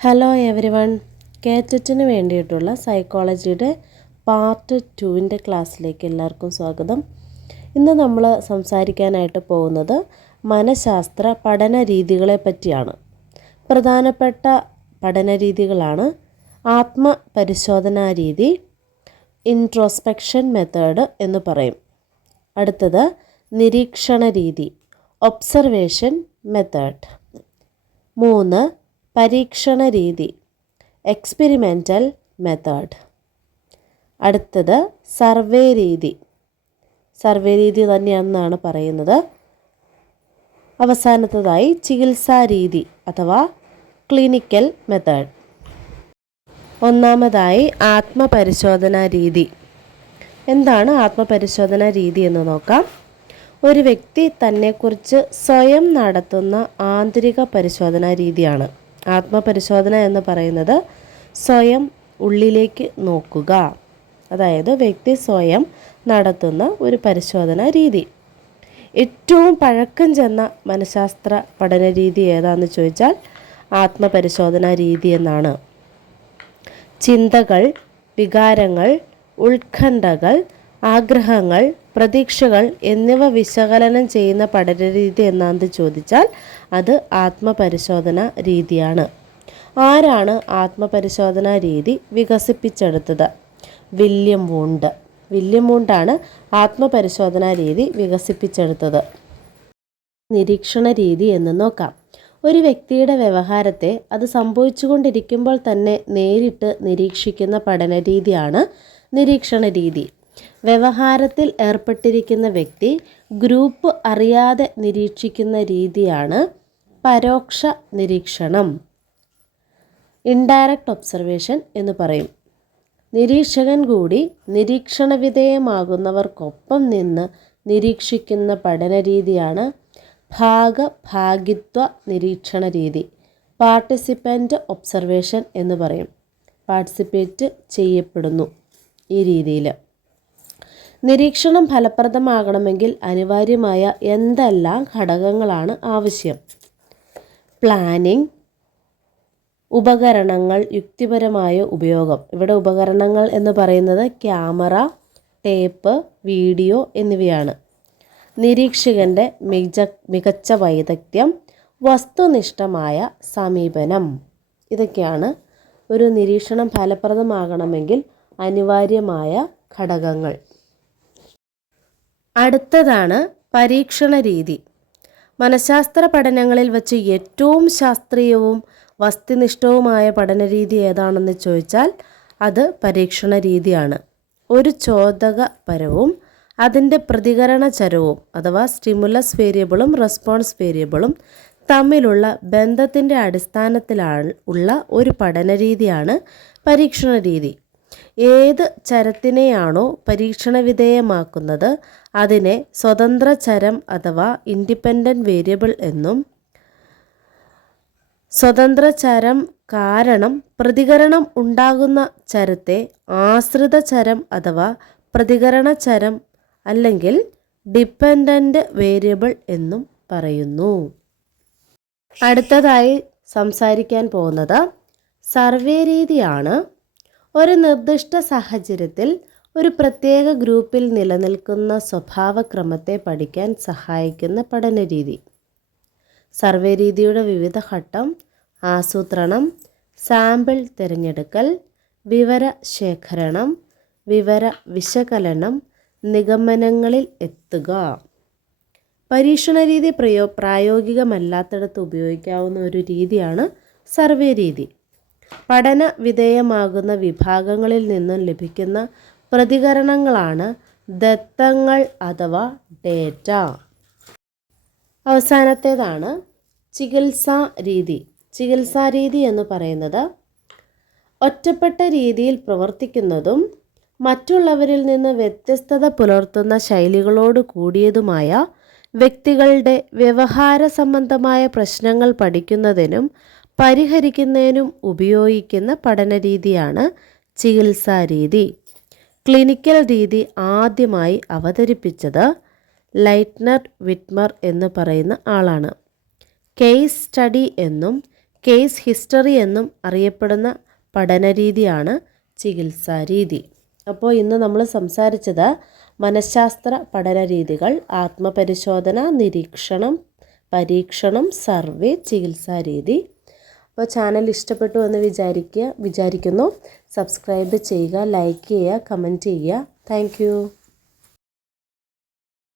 Hello every one, കേറ്ററ്റിന് വേണ്ടിയിട്ടുള്ള സൈക്കോളജിയുടെ part 2 ക്ലാസ്സിലേക്ക് എല്ലാവർക്കും സ്വാഗതം. ഇന്ന് നമ്മൾ സംസാരിക്കാനായിട്ട് പോകുന്നത് മനഃശാസ്ത്ര പഠന രീതികളെ പറ്റിയാണ്. പ്രധാനപ്പെട്ട പഠന രീതികളാണ് ആത്മപരിശോധനാ രീതി, ഇൻട്രോസ്പെക്ഷൻ മെത്തേഡ് എന്ന് പറയും. അടുത്തത് നിരീക്ഷണ രീതി, ഒബ്സർവേഷൻ മെത്തേഡ്. 3. പരീക്ഷണ രീതി, എക്സ്പെരിമെൻ്റൽ മെത്തേഡ്. അടുത്തത് സർവേ രീതി തന്നെയാണെന്നാണ് പറയുന്നത്. അവസാനത്തതായി ചികിത്സാ രീതി അഥവാ ക്ലിനിക്കൽ മെത്തേഡ്. ഒന്നാമതായി ആത്മപരിശോധനാ രീതി. എന്താണ് ആത്മപരിശോധനാ രീതി എന്ന് നോക്കാം. ഒരു വ്യക്തി തന്നെക്കുറിച്ച് സ്വയം നടത്തുന്ന ആന്തരിക പരിശോധനാ രീതിയാണ്. ആത്മപരിശോധന എന്ന് പറയുന്നത് സ്വയം ഉള്ളിലേക്ക് നോക്കുക, അതായത് വ്യക്തി സ്വയം നടത്തുന്ന ഒരു പരിശോധനാ രീതി. ഏറ്റവും പഴക്കം ചെന്ന മനഃശാസ്ത്ര പഠന രീതി ഏതാണെന്ന് ചോദിച്ചാൽ ആത്മപരിശോധനാ രീതി എന്നാണ്. ചിന്തകൾ, വികാരങ്ങൾ, ഉത്കണ്ഠകൾ, ആഗ്രഹങ്ങൾ, പ്രതീക്ഷകൾ എന്നിവ വിശകലനം ചെയ്യുന്ന പഠനരീതി എന്നാന്ന് ചോദിച്ചാൽ അത് ആത്മപരിശോധനാ രീതിയാണ്. ആരാണ് ആത്മപരിശോധനാ രീതി വികസിപ്പിച്ചെടുത്തത്? വില്യം വൂണ്ടാണ് ആത്മപരിശോധനാ രീതി വികസിപ്പിച്ചെടുത്തത്. നിരീക്ഷണ രീതി എന്ന് നോക്കാം. ഒരു വ്യക്തിയുടെ വ്യവഹാരത്തെ അത് സംഭവിച്ചുകൊണ്ടിരിക്കുമ്പോൾ തന്നെ നേരിട്ട് നിരീക്ഷിക്കുന്ന പഠനരീതിയാണ് നിരീക്ഷണ രീതി. വ്യവഹാരത്തിൽ ഏർപ്പെട്ടിരിക്കുന്ന വ്യക്തി ഗ്രൂപ്പ് അറിയാതെ നിരീക്ഷിക്കുന്ന രീതിയാണ് പരോക്ഷ നിരീക്ഷണം, ഇൻഡയറക്റ്റ് ഒബ്സർവേഷൻ എന്ന് പറയും. നിരീക്ഷകൻ കൂടി നിരീക്ഷണ വിധേയമാകുന്നവർക്കൊപ്പം നിന്ന് നിരീക്ഷിക്കുന്ന പഠനരീതിയാണ് ഭാഗഭാഗിത്വ നിരീക്ഷണ രീതി, പാർട്ടിസിപ്പൻ്റ് ഒബ്സർവേഷൻ എന്ന് പറയും. പാർട്ടിസിപ്പേറ്റ് ചെയ്യപ്പെടുന്നു ഈ രീതിയിൽ. നിരീക്ഷണം ഫലപ്രദമാകണമെങ്കിൽ അനിവാര്യമായ എന്തെല്ലാം ഘടകങ്ങളാണ് ആവശ്യം? പ്ലാനിംഗ്, ഉപകരണങ്ങൾ, യുക്തിപരമായ ഉപയോഗം. ഇവിടെ ഉപകരണങ്ങൾ എന്ന് പറയുന്നത് ക്യാമറ, ടേപ്പ്, വീഡിയോ എന്നിവയാണ്. നിരീക്ഷകൻ്റെ മികച്ച വൈദഗ്ധ്യം, വസ്തുനിഷ്ഠമായ സമീപനം. ഇതൊക്കെയാണ് ഒരു നിരീക്ഷണം ഫലപ്രദമാകണമെങ്കിൽ അനിവാര്യമായ ഘടകങ്ങൾ. അടുത്തതാണ് പരീക്ഷണ രീതി. മനഃശാസ്ത്ര പഠനങ്ങളിൽ വച്ച് ഏറ്റവും ശാസ്ത്രീയവും വസ്തുനിഷ്ഠവുമായ പഠനരീതി ഏതാണെന്ന് ചോദിച്ചാൽ അത് പരീക്ഷണ രീതിയാണ്. ഒരു ചോദകപരവും അതിൻ്റെ പ്രതികരണ ചരവും അഥവാ സ്റ്റിമുലസ് വേരിയബിളും റെസ്പോൺസ് വേരിയബിളും തമ്മിലുള്ള ബന്ധത്തിൻ്റെ അടിസ്ഥാനത്തിലാണ് ഉള്ള ഒരു പഠനരീതിയാണ് പരീക്ഷണ രീതി. ഏത് ചരത്തിനെയാണോ പരീക്ഷണ വിധേയമാക്കുന്നത് അതിനെ സ്വതന്ത്ര ചരം അഥവാ ഇൻഡിപെൻഡൻറ്റ് വേരിയബിൾ എന്നും, സ്വതന്ത്ര ചരം കാരണം പ്രതികരണം ഉണ്ടാകുന്ന ചരത്തെ ആശ്രിത ചരം അഥവാ പ്രതികരണ ചരം അല്ലെങ്കിൽ ഡിപ്പെൻഡൻറ്റ് വേരിയബിൾ എന്നും പറയുന്നു. അടുത്തതായി സംസാരിക്കാൻ പോകുന്നത് സർവേ രീതിയാണ്. ഒരു നിർദ്ദിഷ്ട സാഹചര്യത്തിൽ ഒരു പ്രത്യേക ഗ്രൂപ്പിൽ നിലനിൽക്കുന്ന സ്വഭാവക്രമത്തെ പഠിക്കാൻ സഹായിക്കുന്ന പഠനരീതി. സർവേ രീതിയുടെ വിവിധ ഘട്ടം: ആസൂത്രണം, സാമ്പിൾ തിരഞ്ഞെടുക്കൽ, വിവര ശേഖരണം, വിവര വിശകലനം, നിഗമനങ്ങളിൽ എത്തുക. പരീക്ഷണ രീതി പ്രായോഗികമല്ലാത്തിടത്ത് ഉപയോഗിക്കാവുന്ന ഒരു രീതിയാണ് സർവേ രീതി. പഠന വിധേയമാകുന്ന വിഭാഗങ്ങളിൽ നിന്നും ലഭിക്കുന്ന പ്രതികരണങ്ങളാണ് ദത്തങ്ങൾ അഥവാ ഡേറ്റ. അവസാനത്തേതാണ് ചികിത്സാ രീതി. ചികിത്സാ രീതി എന്ന് പറയുന്നത് ഒറ്റപ്പെട്ട രീതിയിൽ പ്രവർത്തിക്കുന്നതും മറ്റുള്ളവരിൽ നിന്ന് വ്യത്യസ്തത പുലർത്തുന്ന ശൈലികളോട് കൂടിയതുമായ വ്യക്തികളുടെ വ്യവഹാര സംബന്ധമായ പ്രശ്നങ്ങൾ പഠിക്കുന്നതിനും പരിഹരിക്കുന്നതിനും ഉപയോഗിക്കുന്ന പഠനരീതിയാണ് ചികിത്സാ രീതി. ക്ലിനിക്കൽ രീതി ആദ്യമായി അവതരിപ്പിച്ചത് ലൈറ്റ്നർ വിറ്റ്മർ എന്ന് പറയുന്ന ആളാണ്. കേസ് സ്റ്റഡി എന്നും കേസ് ഹിസ്റ്ററി എന്നും അറിയപ്പെടുന്ന പഠനരീതിയാണ് ചികിത്സാരീതി. അപ്പോൾ ഇന്ന് നമ്മൾ സംസാരിച്ചത് മനഃശാസ്ത്ര പഠനരീതികൾ: ആത്മപരിശോധന, നിരീക്ഷണം, പരീക്ഷണം, സർവേ, ചികിത്സാരീതി. അപ്പോൾ ചാനൽ ഇഷ്ടപ്പെട്ടു എന്ന് വിചാരിക്കുന്നു. സബ്സ്ക്രൈബ് ചെയ്യുക, ലൈക്ക് ചെയ്യുക, കമൻറ്റ് ചെയ്യുക. താങ്ക്